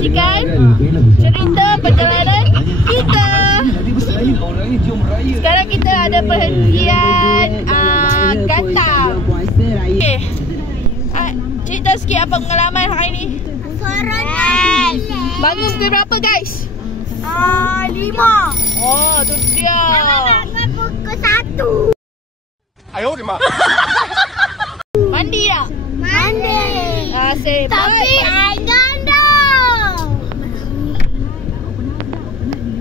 saksikan cerita perjalanan kita. Sekarang kita ada perhentian Gatang. Okay. Cerita sikit apa pengalaman hari ni? Seronok. Bangun pukul berapa guys? 5. Oh, tu dia. Bangun pukul 1. Ayo, di mana? Mandi tak? Mandi. Asyik. Tapi air gandum.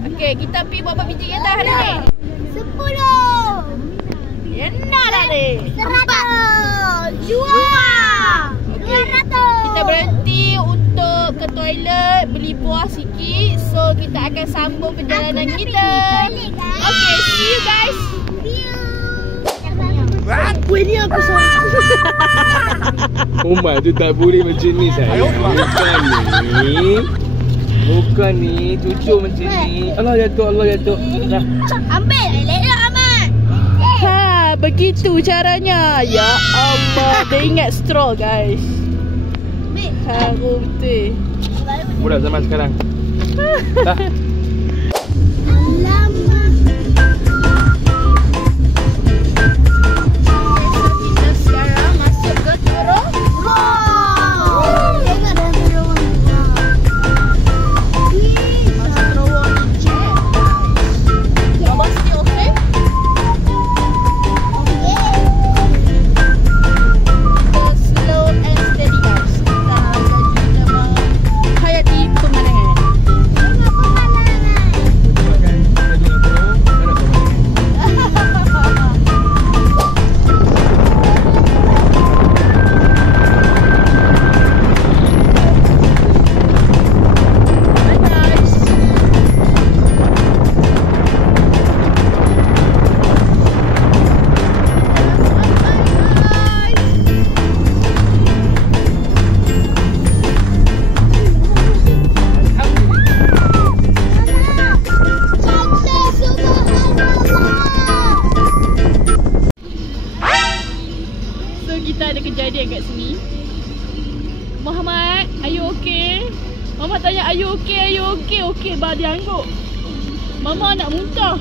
Okay, kita pergi berapa biji kereta hari ni? 10. Enak dah ni. 100. 2. 200. Kita berhenti untuk ke toilet, beli buah sikit. So, kita akan sambung perjalanan kita. Okay, see you guys. Apa ni aku sorang? Umar tu tak boleh macam ni sayang. Bukan ni, cucuk macam ni. Allah jatuh, Allah jatuh. Dah. Ambil, elok amat. Ha, begitu caranya. Ya Allah, dia ingat straw guys. Haru betul. Budak zaman sekarang. Dah. Kita ada kejadian kat sini. Muhammad, are you okay? Mama tanya, are you okay? Are you okay? Okay, bah dia angguk. Mama nak muntah.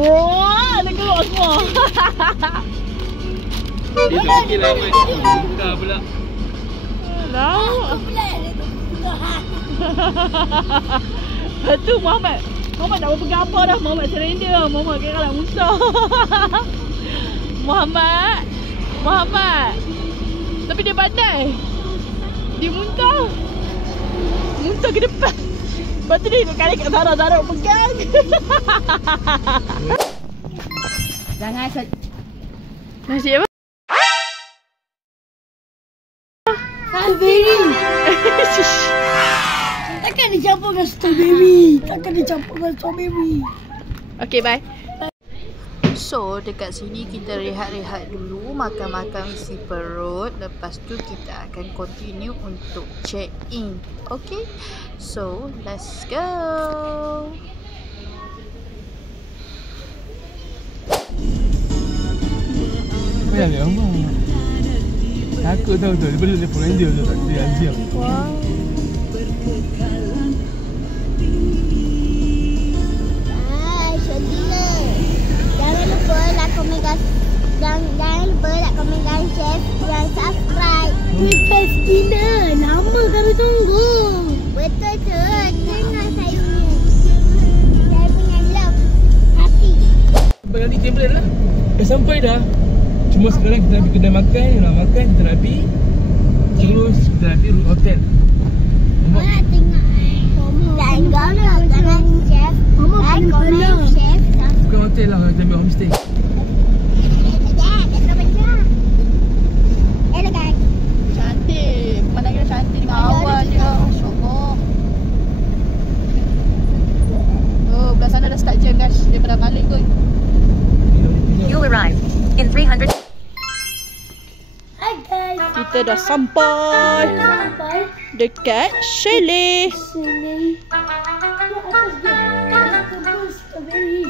Wah, nak keluar semua. Dia tak okey lah Mat. Buka pula. Alah. Tu Muhammad. Muhammad tak berpegang apa dah. Muhammad surrender. Muhammad kira nak muntah. Muhammad. Tapi dia pandai. Dia muntah. Muntah ke depan. Lepas tu dia kali kat Zara pegang. Jangan nasi apa? Strawberry. Takkan dicampur dengan strawberry. Okay, bye. So, dekat sini kita rehat-rehat dulu, makan-makan isi perut. Lepas tu kita akan continue untuk check in. Okay? So, let's go. Apa yang abang? Takut tahu tu, daripada dia pun dia tak dia anjing. Wow. Jangan lupa like, komen dan share dan subscribe. Press dinner. Lama kami tunggu. Betul tu. Tengok saya punya love hati. Abang nanti template lah. Dah sampai dah. Cuma sekarang kita nak pergi kedai makan. Nak makan kita nak pergi. Terus kita nak pergi hotel. Mama nak tengok. Jangan chef. Like, komen, share. Bukan hotel lah. Kita ambil homestay. Cantik. Pemandangan cantik dengan awan dia. Masya-Allah. Oh, belah sana dah start jam guys. Dia pada balik kot. You'll arrive in 300. Hai guys. Kita dah sampai dekat chalet. Sini. Atas dia. Kebun strawberry.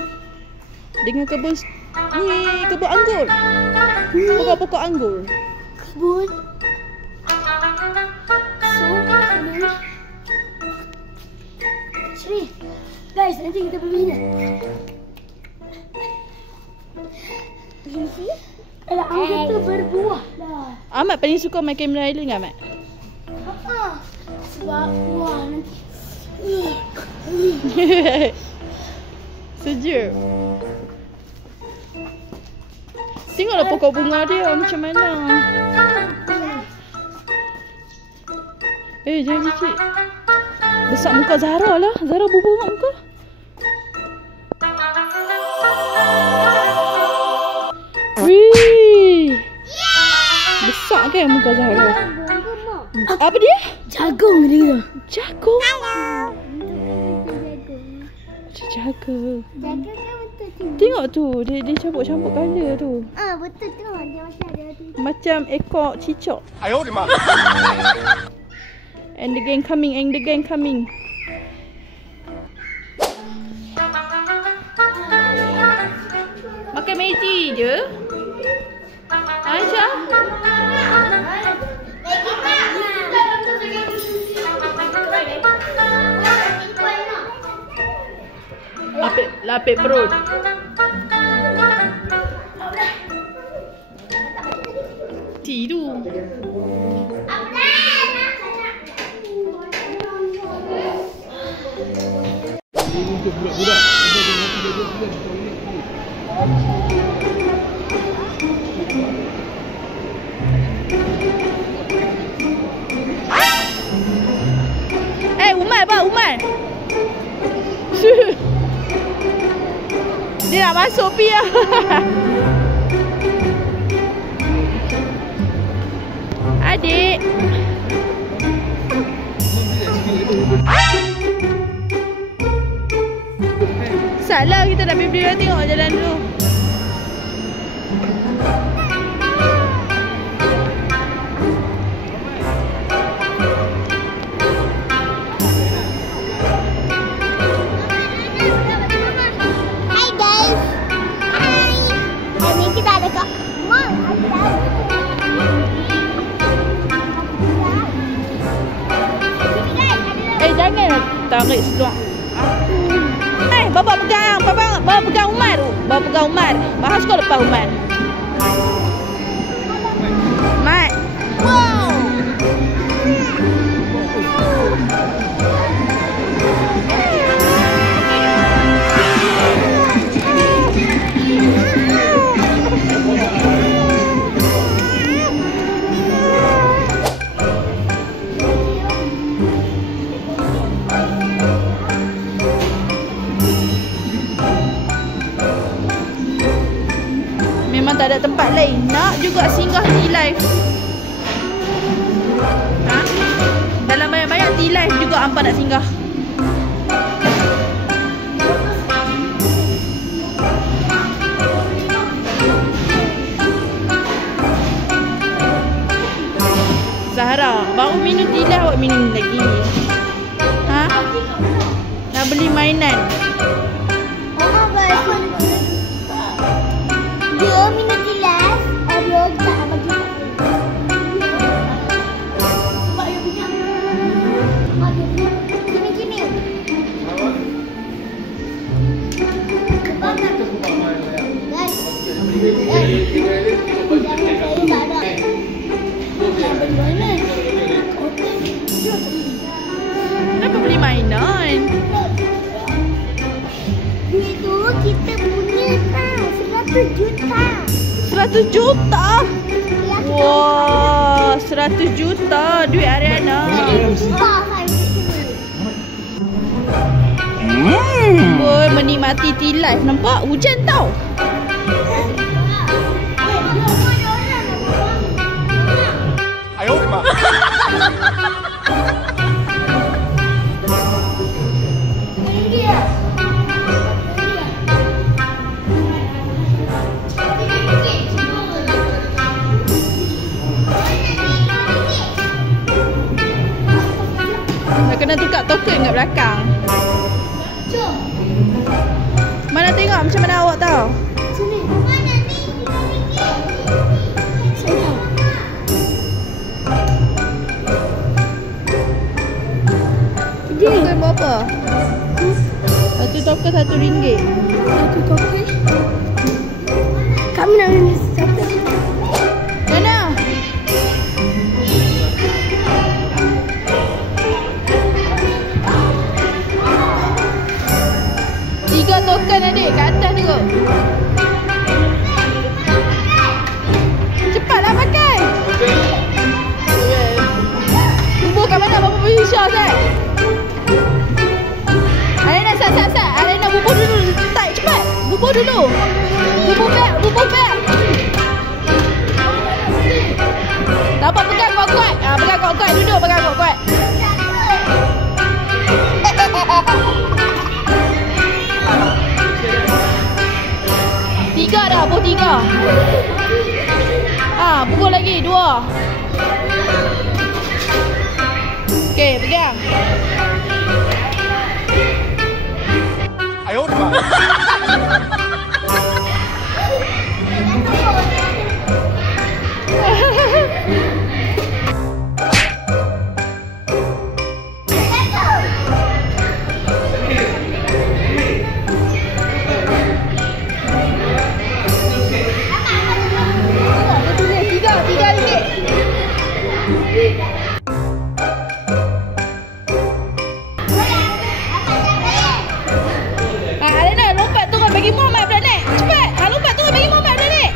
Dengan kebun ni, kebun anggur. Pokok-pokok anggur. Kebun. So, Guys, nanti kita pergi sini. Alah, angka berbuah dah. Ahmad paling suka main Cameron Island ke Ahmad? Sebab buah nanti. Sejuk. Tengoklah pokok bunga dia macam mana. Jangan cicit. Besar muka Zara lah. Zara bubur kat muka. Wih. Besar kan muka Zara? Apa dia? Jagung dia. Jagung. Jagung. Jagung kan betul tu. Tengok tu. Dia campur-campur colour tu. Betul tu. Dia macam ada tu. Macam ekor cicak. Ayo, di mana? And the gang coming. Makan Maggi je. Aisyah. Lapik perut. Tidur. Untuk budak-budak. Umar. Dia nak masuk pi lah. Adik. Salah kita nak pergi beli, tengok jalan dulu. Jangan tarik seluar. Bapa pegang Umar tu. Bapa pegang Umar. Bahas kau lepas Umar. Mat. Wow. Tak ada tempat lain. Nak juga singgah T-Life. Dalam banyak-banyak T-Life juga hampa nak singgah. Zahra, baru minum T-Life awak minum lagi. Nak beli mainan. Dia minum T-Life. Dia tak nak bagi. Sebab dia punya. Gini. Kenapa beli mainan? Duit tu kita punya tau. 100 juta. 100 juta? Wah, 100 juta duit Ariana. Boy, menikmati T-Life. Nampak? Hujan tau. Ayo, di mana? Kena tukar token kat belakang. Mana tengok macam mana awak tahu? Sini. Mana ni? Saya tahu. Token berapa? Satu token RM1. Satu token. Kami nak minum satu. Mana? Tiga token adik, kat atas tu kot. Cepatlah pakai. Bubur kat mana? Bapa pergi Syah, Zat. Alena, sat. Alena, bubur dulu. Tak, cepat. Bubur dulu. Bubur beg. Dapat pegang kuat-kuat. Pegang kuat-kuat. Duduk pegang kuat-kuat. Tiga dah, bubur 3. Bubur lagi 2. Okey, pegang. Ayo, Pak. Alena, lompat turun bagi Muhammad pula, Nek. Cepat. Lompat turun bagi Muhammad pula, Nek.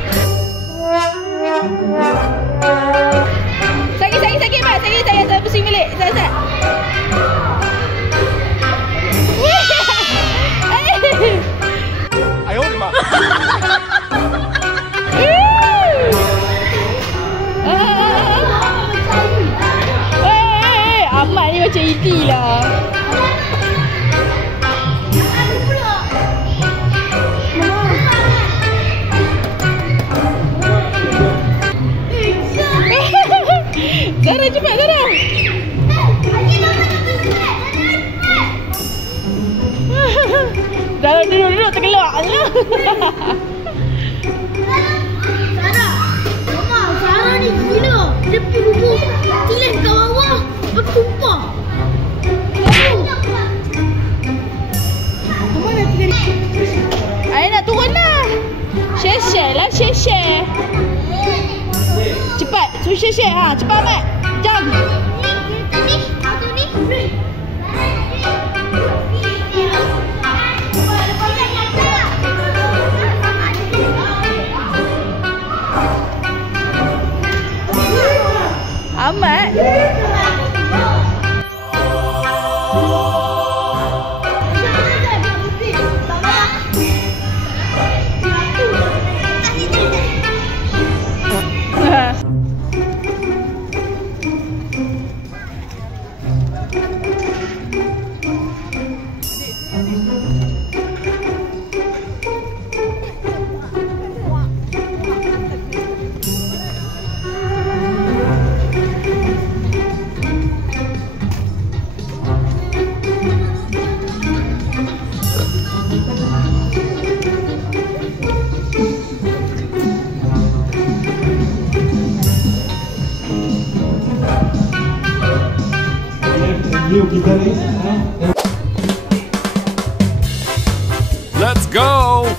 Sakit, Mak. Sakit. Saya pusing balik. Sat. Ayo, Pak. Ahmad ni macam ET lah. Zara, cepat Zara. Zara duduk tergelak. Sarah ni gila. Dia pergi bubur. Tilis kat bawah. Bertumpah. Mama nak tinggal ni. Ayah nak turun lah. Share lah, share. Cepat, suruh share. Cepat Ahmad. Jam. Ahmad. Let's go!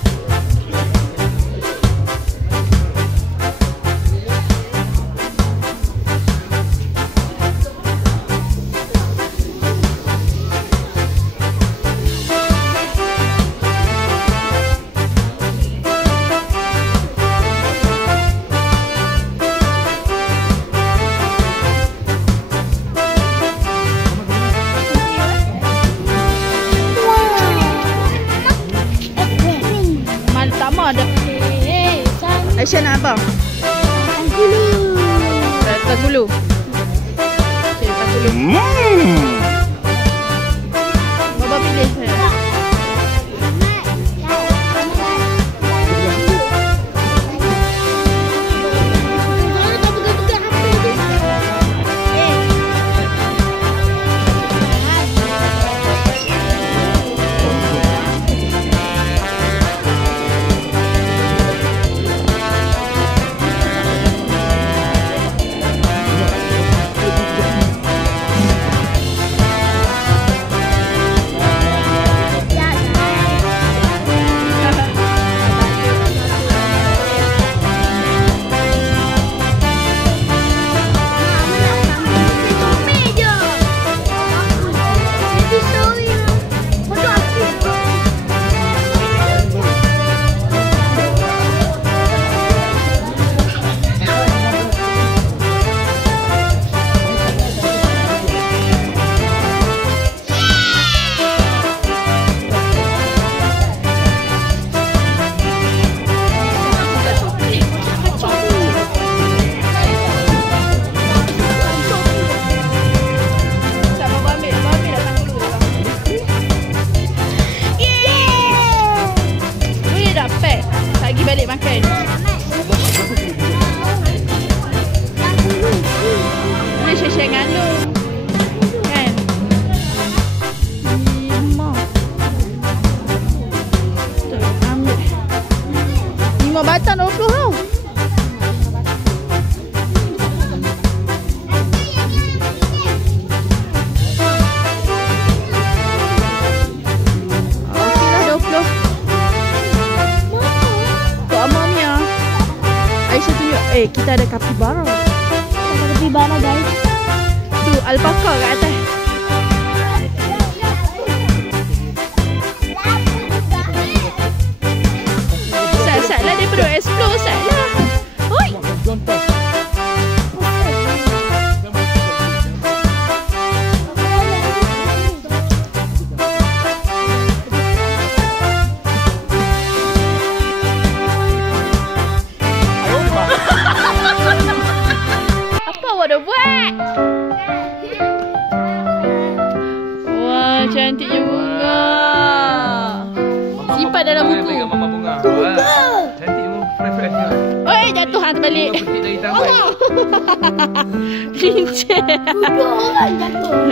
Aisyah nak apa? Letak dulu. Okay, letak dulu. Baba pilih. datang 20 tau. Kita ada kapibara. Ada kapibara guys. Tu alpaka kat atas. Sat lah dia perlu explore sat lah. Hoi. Dah buat. Wah, cantiknya bunga. Simpan dalam buku. Mama bunga. Cantik mu, fresh. Oi, jatuh hang terbalik. Petik dari taman. Cincin. Duduk orang jatuh.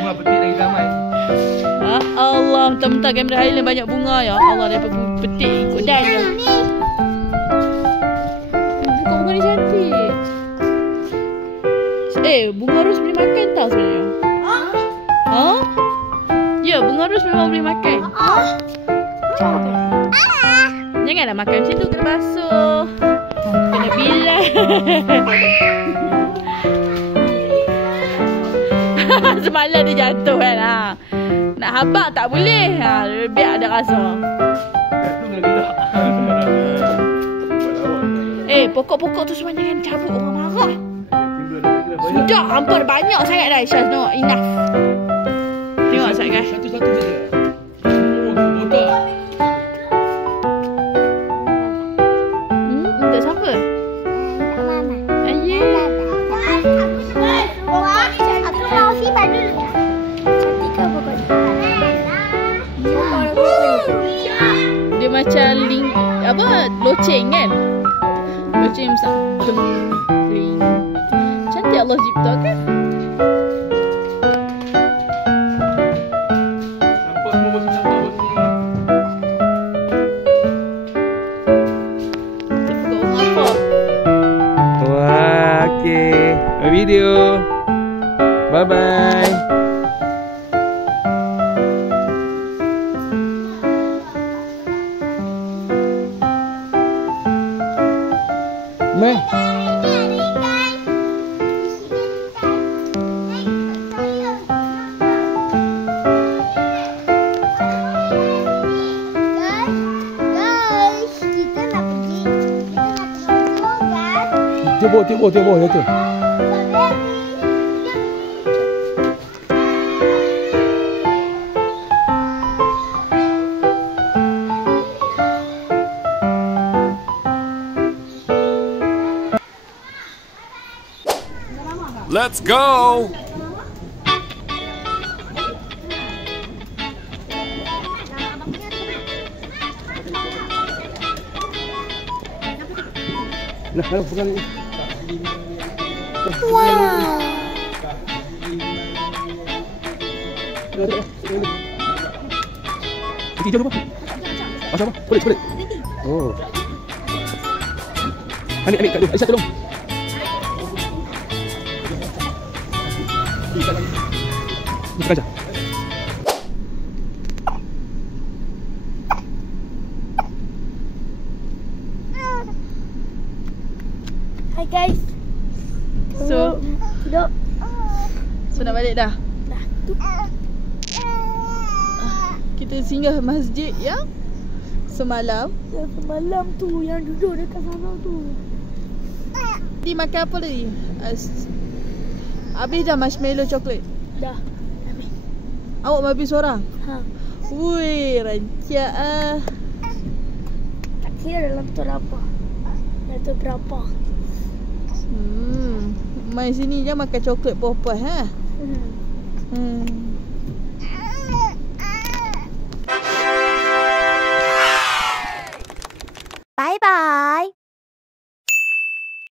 Bunga petik dari taman. Allah, mentang-mentang kamera Highland banyak bunga ya. Allah, daripada petik ikut dan je. Bunga ni cantik. Bunga ros boleh makan tau sebenarnya. Ha? Ya, bunga ros memang boleh makan. Janganlah makan macam tu, kena basuh. Kena bilas. Semalam dia jatuh kan. Nak habak tak boleh. Biar ada rasa. Pokok-pokok tu semua jangan cabut, orang marah. Sudah, hampir banyak sangat dah Aisyah. Tengok, enough. Tengok sangat. Satu-satu saja. Botak. Untuk siapa? Ayy. Aku mau simpan dulu. Cantik ke pokok ni? Dia macam loceng kan? Loceng besar. Cantik Allah ciptakan. Nampak semua bos nampak bos ni. Kau apa? Wah, okey. Video. Bye-bye. Meh. Tiup bawah jatuh. Let's go! Nah, pegang ni. Wow. Hijau lupa. Pasal apa? Kulit. Oh. Ambil kat dia. Aisyah tolong. Buka aja. Hai guys. So nak balik dah? Dah. Kita singgah masjid yang semalam. Yang semalam tu, yang duduk dekat sana tu. Tadi makan apa tadi? Habis dah marshmallow coklat? Dah. Awak mau habis seorang? Ha. Wui, rancak ah. Tak kira dalam tu apa. Dalam tu berapa. Main sini je makan coklat puas-puas ha.